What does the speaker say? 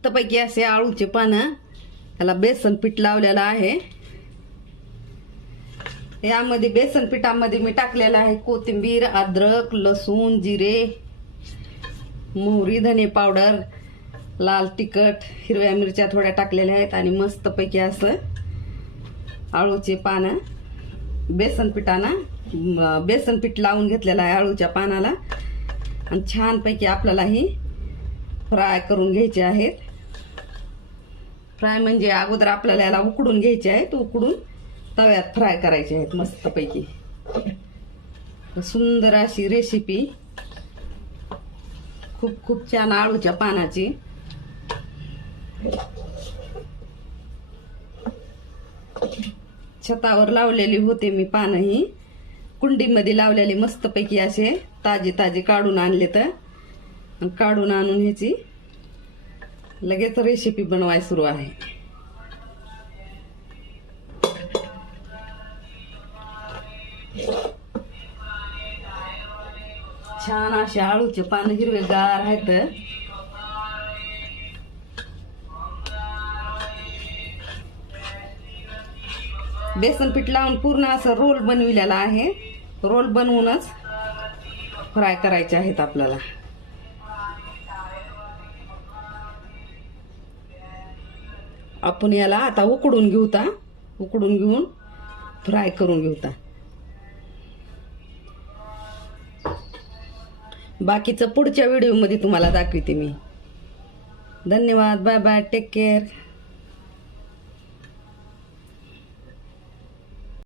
मस्तपैकी असे आळूचे पानं, त्याला बेसन पीठ लावलेलं आहे. यामध्ये बेसन पिठामध्ये मी टाकलेलं आहे कोथिंबीर, अद्रक, लसूण, जिरे, मोहरी, धने पावडर, लाल तिखट, हिरव्या मिरच्या थोड्या टाकलेल्या आहेत आणि मस्तपैकी असं आळूचे पानं बेसन पीठ लावून घेतलेलं आहे आळूच्या पानाला. आणि छानपैकी आपल्याला ही फ्राय करून घ्यायचे आहेत. फ्राय म्हणजे अगोदर आपल्याला याला उकडून घ्यायचे आहेत, उकडून तव्यात फ्राय करायचे आहेत मस्तपैकी. सुंदर अशी रेसिपी, खूप खूप छान आळूच्या पानाची. छतावर लावलेली होते मी पानं, ही कुंडीमध्ये लावलेली मस्तपैकी असे ताजे काढून आणले. तर काढून आणून ह्याची लगेच रेसिपी बनवायला सुरू आहे. छान असे आळूचे पानं हिरवेगार आहेत. बेसन पीठ लावून पूर्ण असं रोल बनविलेला आहे. रोल बनवूनच फ्राय करायचे आहेत आपल्याला. आपण याला आता उकडून घेऊन फ्राय करून घेऊता. बाकीचं पुढच्या व्हिडिओमध्ये तुम्हाला दाखवते मी. धन्यवाद. Bye bye. Take care.